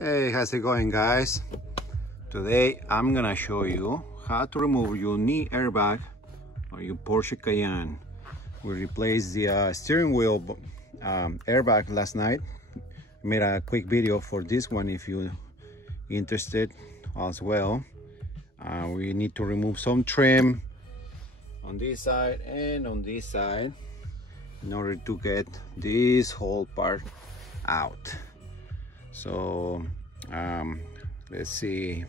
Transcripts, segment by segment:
Hey, how's it going, guys? Today I'm gonna show you how to remove your knee airbag on your Porsche Cayenne. We replaced the steering wheel airbag last night. Made a quick video for this one if you're interested as well. We need to remove some trim on this side and on this side in order to get this whole part out. So let's see,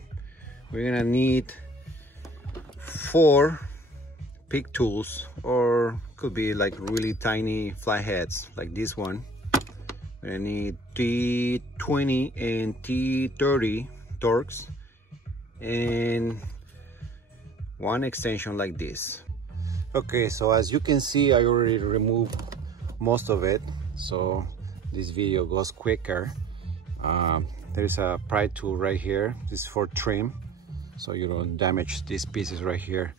we're gonna need 4 pick tools, or could be like really tiny flatheads like this one. We're gonna need T20 and T30 torques and 1 extension like this. Okay, so as you can see, I already removed most of it, so this video goes quicker. There's a pry tool right here. This is for trim, so you don't damage these pieces right here.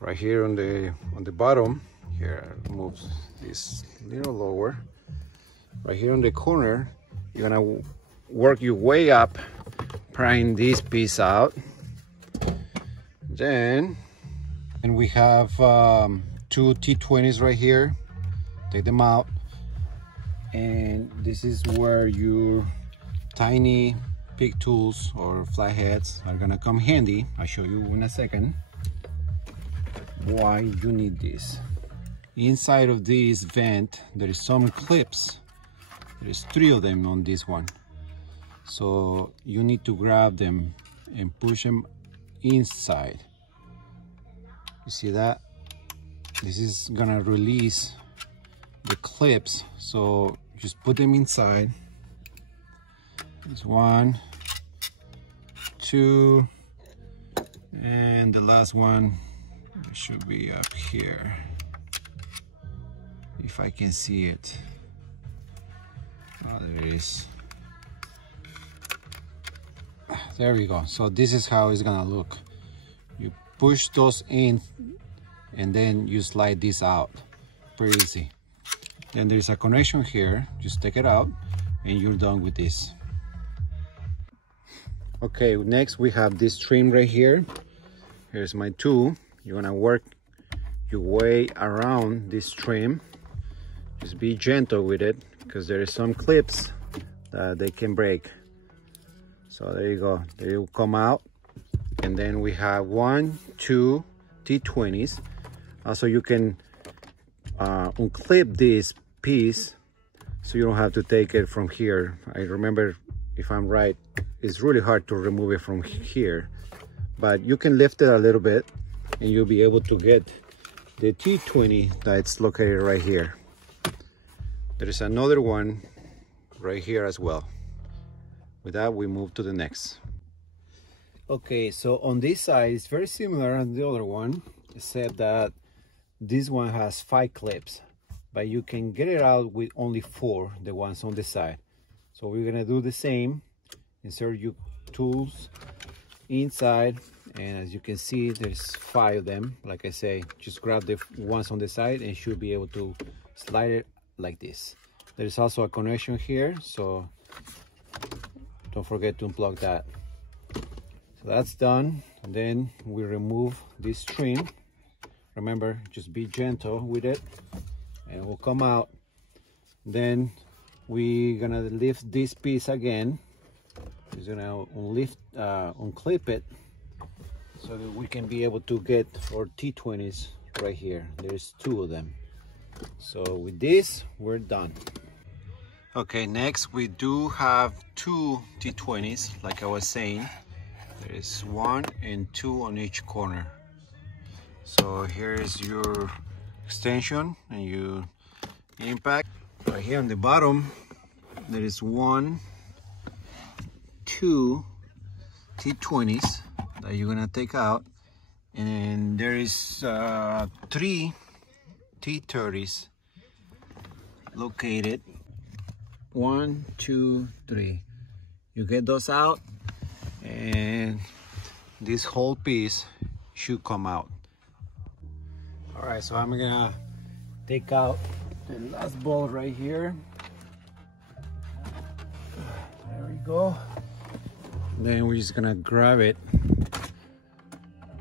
Right here on the bottom here, move this little lower. Right here on the corner, you're gonna work your way up, prying this piece out. Then, and we have 2 T20s right here. Take them out, and this is where your tiny pick tools or flatheads are gonna come handy. I'll show you in a second why you need this. Inside of this vent there is some clips. There's 3 of them on this one, so you need to grab them and push them inside. You see that? This is gonna release the clips, so just put them inside. There's 1, 2, and the last one should be up here, if I can see it. Oh, there it is. There we go. So this is how it's gonna look. You push those in and then you slide this out. Pretty easy. Then there's a connection here. Just take it out and you're done with this. Okay, next we have this trim right here. Here's my tool. You're gonna work your way around this trim. Just be gentle with it, because there is some clips that they can break. So there you go. They will come out. And then we have 1, 2 T20s. Also, you can unclip this piece so you don't have to take it from here. I remember, if I'm right, it's really hard to remove it from here, but you can lift it a little bit and you'll be able to get the T20 that's located right here. There is another one right here as well. With that, we move to the next. Okay, so on this side, it's very similar to the other one, except that this one has 5 clips, but you can get it out with only 4, the ones on the side. So we're gonna do the same. Insert your tools inside, and as you can see, there's 5 of them. Like I say, just grab the ones on the side and you should be able to slide it like this. There's also a connection here, so don't forget to unplug that. So that's done. And then we remove this trim. Remember, just be gentle with it and it will come out. Then we're gonna lift this piece again. We're gonna unclip it so that we can be able to get our T20s right here. There's 2 of them. So with this, we're done. Okay, next we do have 2 T20s, like I was saying. There is 1 and 2 on each corner. So here is your extension and your impact. Right here on the bottom, there is 1, 2 T20s that you're gonna take out, and there is 3 T30s located. 1, 2, 3. You get those out and this whole piece should come out. All right, so I'm gonna take out the last bolt right here. There we go. Then we're just gonna grab it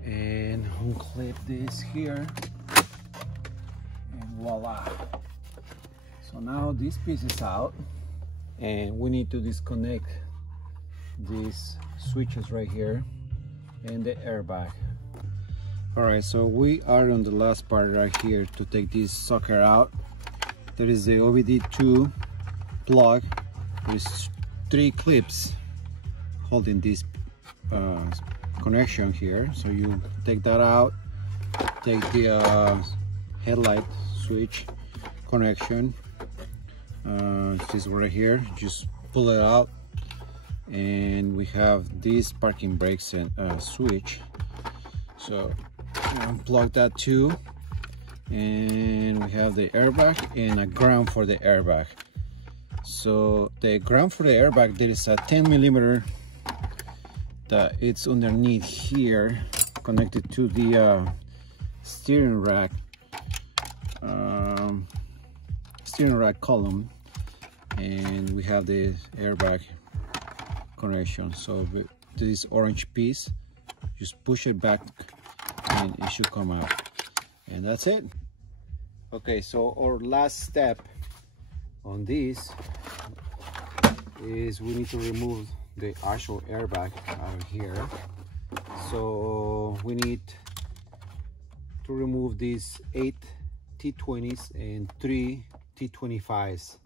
and unclip this here, and voila. So now this piece is out, and we need to disconnect these switches right here and the airbag. All right, so we are on the last part right here to take this sucker out. There is the OBD2 plug. There's 3 clips holding this connection here. So you take that out, take the headlight switch connection, this right here, just pull it out, and we have this parking brakes and switch. So unplug that too, and we have the airbag and a ground for the airbag. So the ground for the airbag, there is a 10mm that it's underneath here, connected to the steering rack column, and we have the airbag connection. So this orange piece, just push it back and it should come out, and that's it. Okay, so our last step on this is we need to remove the actual airbag out of here. So we need to remove these 8 T20s and 3 T25s.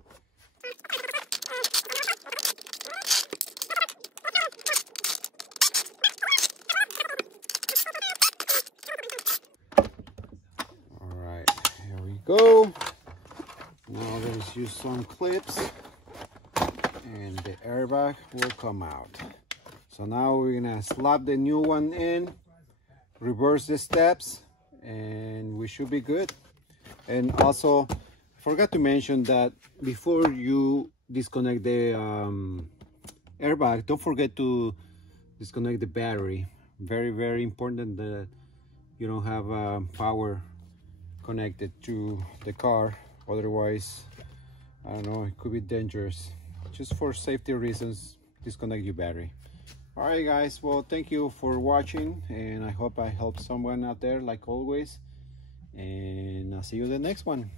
All right, here we go. Now let's use some clips, and the airbag will come out. So now we're gonna slap the new one in, reverse the steps, and we should be good. And also, forgot to mention that before you disconnect the airbag, don't forget to disconnect the battery. Very, very important that you don't have power connected to the car. Otherwise, I don't know, it could be dangerous. Just for safety reasons, disconnect your battery. All right, guys, well, thank you for watching, and I hope I helped someone out there like always, and I'll see you in the next one.